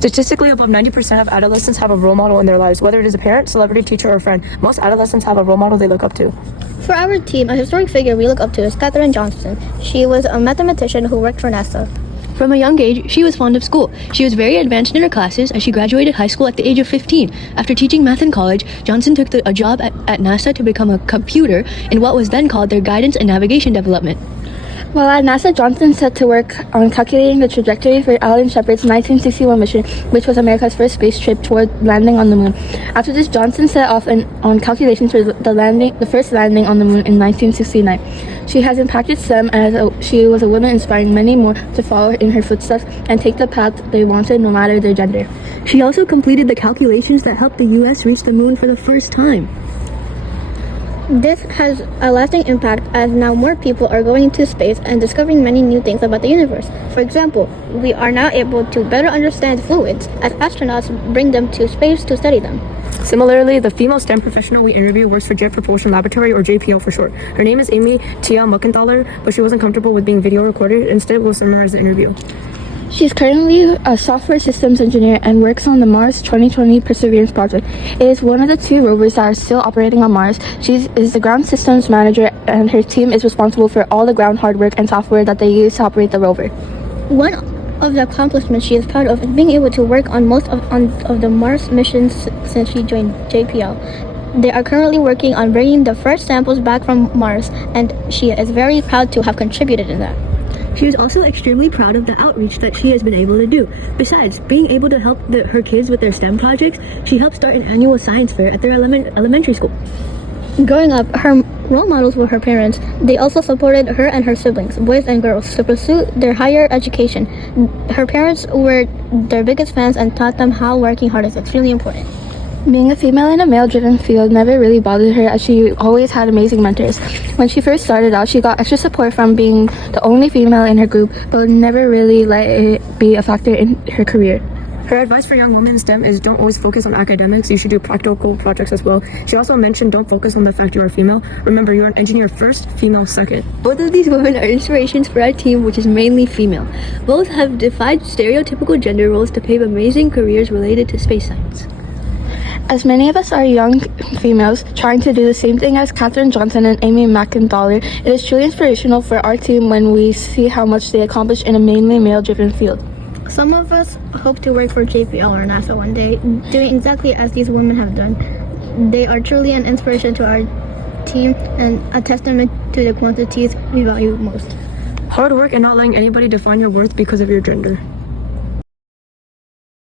Statistically, above 90% of adolescents have a role model in their lives, whether it is a parent, celebrity, teacher, or friend. Most adolescents have a role model they look up to. For our team, a historic figure we look up to is Kaththrine Johnson. She was a mathematician who worked for NASA. From a young age, she was fond of school. She was very advanced in her classes as she graduated high school at the age of 15. After teaching math in college, Johnson took a job at NASA to become a computer in what was then called their guidance and navigation development. While at NASA, Johnson set to work on calculating the trajectory for Alan Shepard's 1961 mission, which was America's first space trip toward landing on the moon. After this, Johnson set off on calculations for the first landing on the moon in 1969. She has impacted STEM as she was a woman inspiring many more to follow in her footsteps and take the path they wanted no matter their gender. She also completed the calculations that helped the U.S. reach the moon for the first time. This has a lasting impact as now more people are going into space and discovering many new things about the universe. For example, we are now able to better understand fluids as astronauts bring them to space to study them. Similarly, the female STEM professional we interview works for Jet Propulsion Laboratory, or JPL for short. Her name is Amy Tia Muckenthaler, but she wasn't comfortable with being video recorded. Instead, we'll summarize the interview. She's currently a software systems engineer and works on the Mars 2020 Perseverance project. It is one of the 2 rovers that are still operating on Mars. She is the ground systems manager, and her team is responsible for all the ground hardware and software that they use to operate the rover. One of the accomplishments she is proud of is being able to work on most of the Mars missions since she joined JPL. They are currently working on bringing the first samples back from Mars, and she is very proud to have contributed in that. She is also extremely proud of the outreach that she has been able to do. Besides being able to help her kids with their STEM projects, she helped start an annual science fair at their elementary school. Growing up, her role models were her parents. They also supported her and her siblings, boys and girls, to pursue their higher education. Her parents were their biggest fans and taught them how working hard is extremely important. Being a female in a male-driven field never really bothered her, as she always had amazing mentors. When she first started out, she got extra support from being the only female in her group, but never really let it be a factor in her career. Her advice for young women in STEM is don't always focus on academics. You should do practical projects as well. She also mentioned don't focus on the fact you are female. Remember, you're an engineer first, female second. Both of these women are inspirations for our team, which is mainly female. Both have defied stereotypical gender roles to pave amazing careers related to space science. As many of us are young females trying to do the same thing as Kaththrine Johnson and Amy Muckenthaler, it is truly inspirational for our team when we see how much they accomplish in a mainly male-driven field. Some of us hope to work for JPL or NASA one day, doing exactly as these women have done. They are truly an inspiration to our team and a testament to the quantities we value most. Hard work and not letting anybody define your worth because of your gender.